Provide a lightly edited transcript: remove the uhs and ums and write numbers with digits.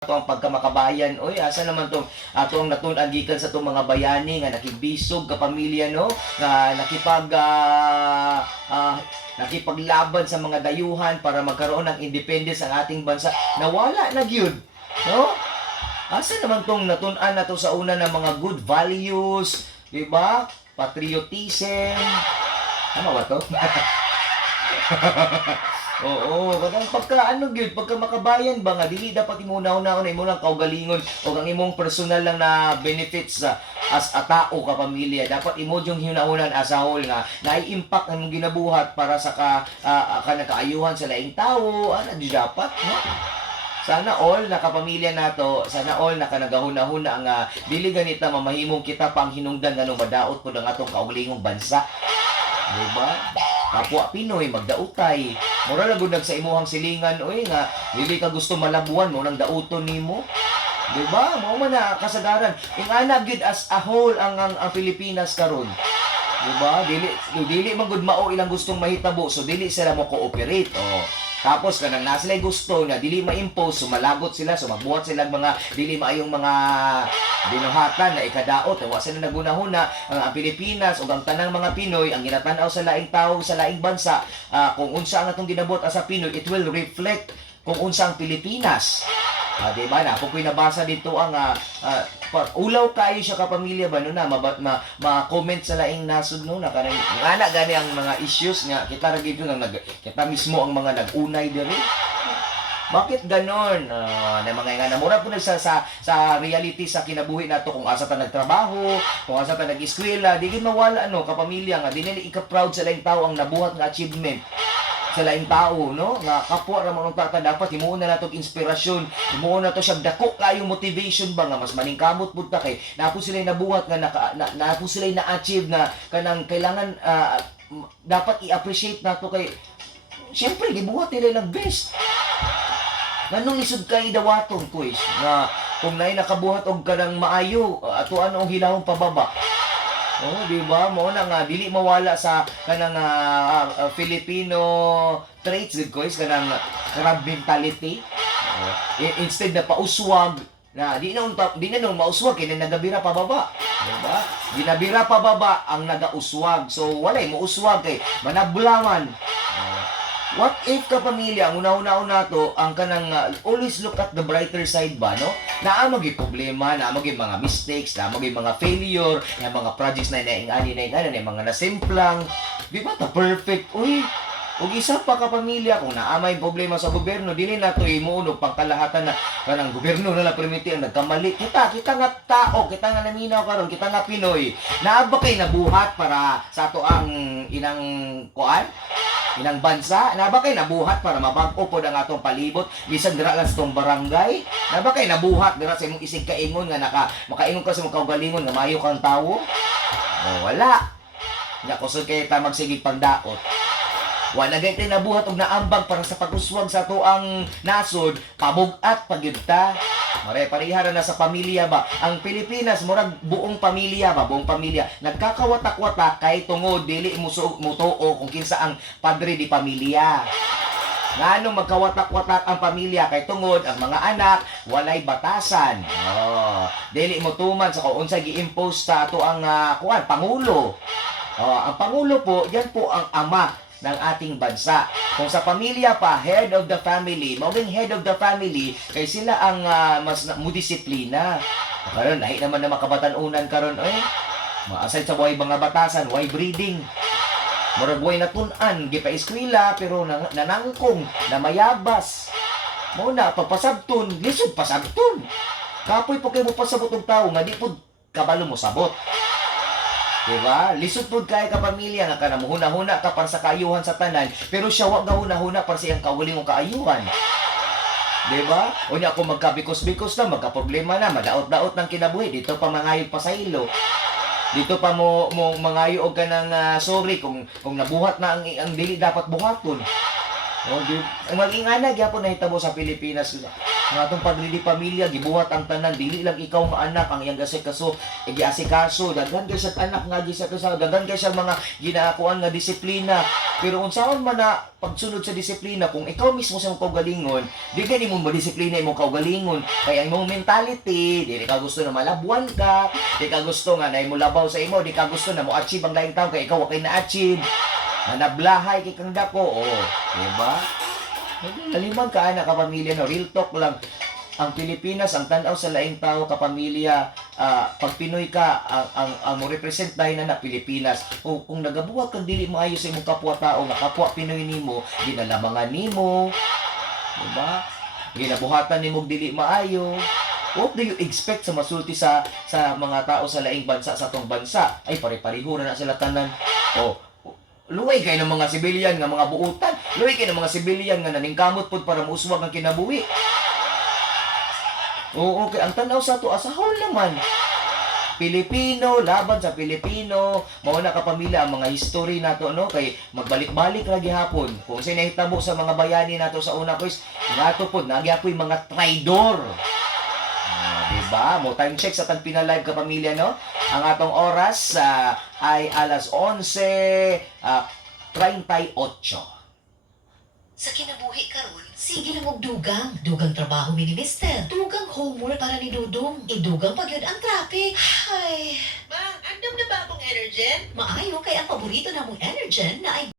ato ang pagkamakabayan. Oy, asa naman tong ato ang natun-an gikan sa tong mga bayani nga nakibisog ka pamilya, no, nga nakipaglaban sa mga dayuhan para magkaroon ng independence ang ating bansa. Nawala na gyud, no? Asa naman tong natun-an nato sa una ng mga good values, di ba? Patriotism. Ano ba to? Oo, kadang pagka makabayan ba nga dili dapat imo una-una imo lang kaugalingon o ang imong personal lang na benefits as a tao ka pamilya. Dapat imo yung hinunahunan as a whole nga na-impact ang ginabuhat para sa kaayuhan sa laing tao. Ano di dapat, no? Sana all nakapamilya nato, sana all nakanagahuna-huna ang dili ganita mamahimong kita pang hinungdan nganong madaot pud ang atong kaugalingong bansa. Diba? Kapwa Pinoy, magdautay. Mura lang gunag sa imuhang silingan, oy nga, dili ka gusto malabuan mo nang dauton nimo. Diba? Mao man na kasagaran. Ingana gyud as a whole ang Pilipinas karon. Diba? Dili man gud mao ilang gustong mahitabo, so dili sila mo cooperate. Oh. Tapos kanang na sila gusto na dili ma-impose, sumalagot sila, magbuhat sila mga dili maayong mga binuhatan na ikadaot. Wa sila nagunahuna ang Pilipinas o ang tanang mga Pinoy ang ginatanaw sa laing tao sa laing bansa, kung unsa ang atong ginabot as a Pinoy, it will reflect kung unsa ang Pilipinas. Diba na? Kung nabasa dito ang ulaw kayo siya kapamilya ba no na ma-comment sa laing nasod no na kanang ana gani ang mga issues nga kita ra gyud nang kita mismo ang mga nag-unay diri. Bakit ganon? Na mga nga namura po sa reality sa kinabuhi nato kung asa ta nagtrabaho, kung asa ta nag-eskwela, di gyud mawala no kapamilya nga dinili ika-proud sa laing tao ang nabuhat nga achievement sa laing tao, no? Nga kapwa ra mo tata dapat himuon na nato inspirasyon, himuon na to siya dako kayo motivation ba nga mas maningkamot pud ta kay napo sila nabuhat nga napo sila na-achieve na kanang kailangan dapat i-appreciate nato kay syempre gibuhat nila lang best. Nganong lisod kay dawaton quiz nga kung naay nakabuhat og kanang maayo ato ano ang hilawong pababa. Oh, di ba? Mo na nga dili mawala sa kanang Filipino traits gud ko is kanang crab mentality. Instead na pauswag na di na nung mauswag kay nagabira pababa. Di ba? Ginabira pababa ang nagauswag. So walay mo uswag kay manablaman. What if kapamilya, ang una-una nato, ang kanang always look at the brighter side ba, no? Naamo gyud problema, naamo gyud mga mistakes, naamo gyud mga failure, na mga projects na mga nasimplang. Di ba ta perfect? Uy, ug isa pa kapamilya kung naamay problema sa gobyerno, dili nato imuunog pangkalahatan na kanang gobyerno na lang permiti ang nagkamali. Kita nga tao, kita nga naminaw karon, kita nga Pinoy. Naa ba kay nabuhat para sa ato ang inang inang bansa, na ba kay nabuhat para mabag-o pod ang atong palibot bisan dira lang sa tong barangay? Na ba kay nabuhat dira sa imong isig kaingon nga makaingon ka sa imong kaugalingon nga maayo kang tawo? Oh, wala. Nya kusog kay ta magsigig pagdaot. Wala gay tay nabuhat og naambag para sa pag-uswag sa ato ang nasod, pabug-at pagyud ta. Pare-pareha na sa pamilya ba? Ang Pilipinas, murag buong pamilya ba? Buong pamilya. Nagkakawatak-watak kay tungod, dili mutuo kung kinsa ang padre di pamilya. Ngano magkawatak-watak ang pamilya kay tungod ang mga anak walay batasan. Oh, dili mo tuman sa kung unsay gi-impose sa ato ang pangulo. Ang pangulo po, yan po ang ama ng ating bansa. Kung sa pamilya pa, head of the family, maging head of the family, kay sila ang mas mudisiplina. Karon, lahi naman na makabatan-unan karon, aside sa buhay mga batasan, why breeding? Murag buhay natun-an, gipa-eskwela, pero nanangkong, na mayabas. Muna, pagpasabton, lisod pasabton. Kapoy po kayo mo pasabot ng tao, nga di po kabalo mo sabot. Diba? Lisod pud kay kapamilya nga kana muhuna-huna ka para sa kaayuhan sa tanan, pero siya wa gahuna-huna para sa iyang kaugalingong kaayuhan. Diba? Unya ako magkabikos-bikos na, magka-problema na, madaot-daot ng kinabuhi, dito pa mangayog pa sa ilo. Dito pa mo mangayo og kanang sorry kung nabuhat na ang dili dapat buhaton. Magingana gyapon nahitabo sa Pilipinas. Nga atong paglili pamilya, gibuhat ang tanan, dili lang ikaw nga anak ang iyang gasikaso, giasikaso, daghan kay sa anak nga gisikaso, daghan kay sa mga ginaakuan nga disiplina. Pero unsaon man na pagsunod sa disiplina, kung ikaw mismo sa imong kaugalingon, di gani mo madisiplina imong kaugalingon. Kaya imong mentality, di ka gusto na malabuan ka, di ka gusto nga na imo labaw sa imo, di ka gusto na mo achieve ang laing tao kay ikaw wa kay na-achieve. Nablahay kay kang dako, diba? Kalimang ka anak kapamilya, no? Real talk lang. Ang Pilipinas, ang tanaw sa laing tao kapamilya, pag Pinoy ka, ang mo represent dahil na Pilipinas. O kung nagabuhat kang dili maayo sa imong kapwa-tao, nga kapwa Pinoy nimo, ginalamangan nimo, diba? Ginabuhatan nimo dili maayo. What do you expect sa masulti sa mga tao sa laing bansa sa atong bansa? Ay pare-pareho na sila tanan. O luway kay ng mga sibilyan nga mga buutan. Luway kay ng mga sibilyan nga naningkamot pud para muuswag ang kinabuhi. Oo, okay. Ang tanaw sa to asahol naman. Pilipino, laban sa Pilipino, mauna ka pamilya ang mga history nato no kay magbalik-balik ra gihapon. Kung sino nahitabo sa mga bayani nato sa una quiz, nato pod nagyapoy mga traidor. Diba? Mo time check sa tag pinalive ka pamilya no. Ang atong oras ay alas 11:38. Sa kinabuhi karon, sige lang og dugang. Dugang trabaho ni Mister. Dugang homework para ni Dudong. Idugang pagyud ang traffic. Ay, Ma, andam na ba akong Energen? maayo kay ang paborito namong Energen na ay